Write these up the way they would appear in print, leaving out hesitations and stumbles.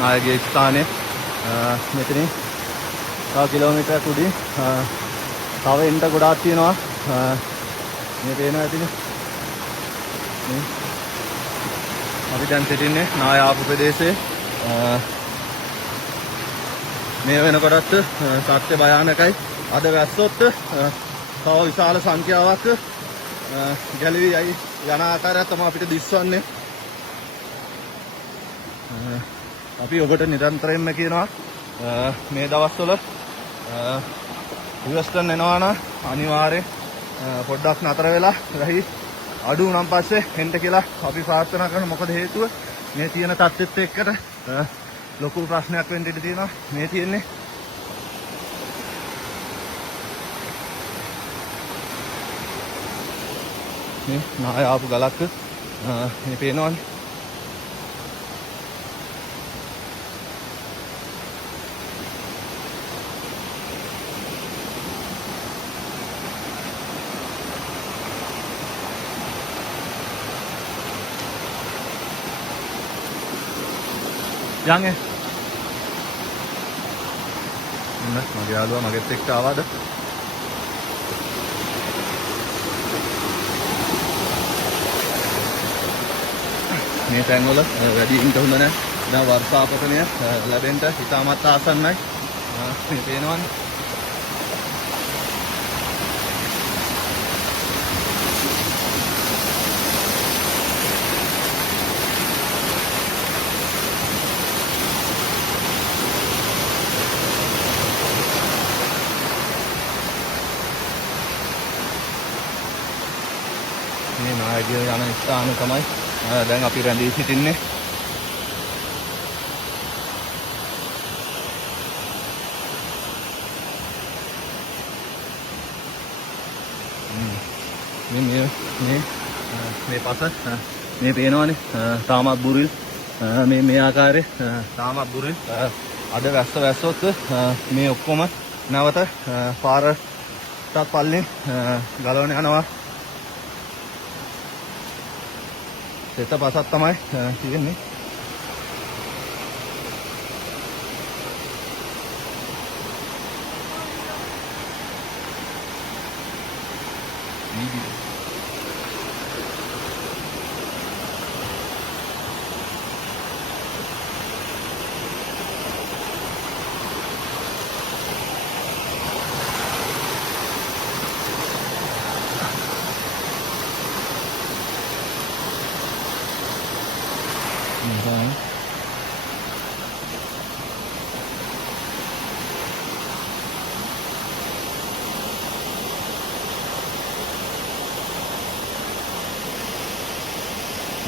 නායකගේ ස්ථානයේ මෙතනින් තව කිලෝමීටරයක් උඩින් තව එන්න ගොඩාක් තියෙනවා. මේ පේනවා ඇතිනේ. මේ අපි දැන් සිටින්නේ නාය ආපු ප්‍රදේශයේ. මේ වෙනකොටත් සත්‍ය භයානකයි. අද වැස්සොත් තව විශාල සංඛ්‍යාවක් ගැලවි යන ආකාරයක් තමයි අපිට දිස්වන්නේ. අපි ඔබට නිරන්තරයෙන්ම කියනවා මේ දවස්වල විවස්ටන් එනවා නම් අනිවාර්යෙන් පොඩ්ඩක් නතර වෙලා රහි අඩු වුණාන් පස්සේ එන්න කියලා අපි ප්‍රාර්ථනා කරන. මොකද හේතුව මේ තියෙන තත්ත්වෙත් එක්කට ලොකු ප්‍රශ්නයක් වෙන්න ඉඩ තියෙනවා. මේ තියෙන්නේ මේ නාය ආපු ගලක් මේ පේනවනේ. යන්නේ මගේ යාළුවා මගෙත් එක්ක ආවද? මේ තැන්වල වැඩි ඉන්න හොඳ නැහැ. දැන් වර්ෂාපතනය ලැබෙන්න ඉතාමත් ආසන්නයි. මේ පේනවනේ. මේ නායකයෝ යන ස්ථාන තමයි දැන් අපි රැඳී සිටින්නේ. මේ පස මේ පේනවනේ තාමත් බුරිල්. මේ ආකාරයේ තාමත් බුරිල්. අද වැස්සොත් මේ ඔක්කොම නැවත පාරටත් පල්ලෙන් ගලවන යනවා. සෙත පසක් තමයි තියෙන්නේ.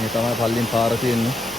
මේ තමයි පල්ලින් පාර තියෙන්නේ.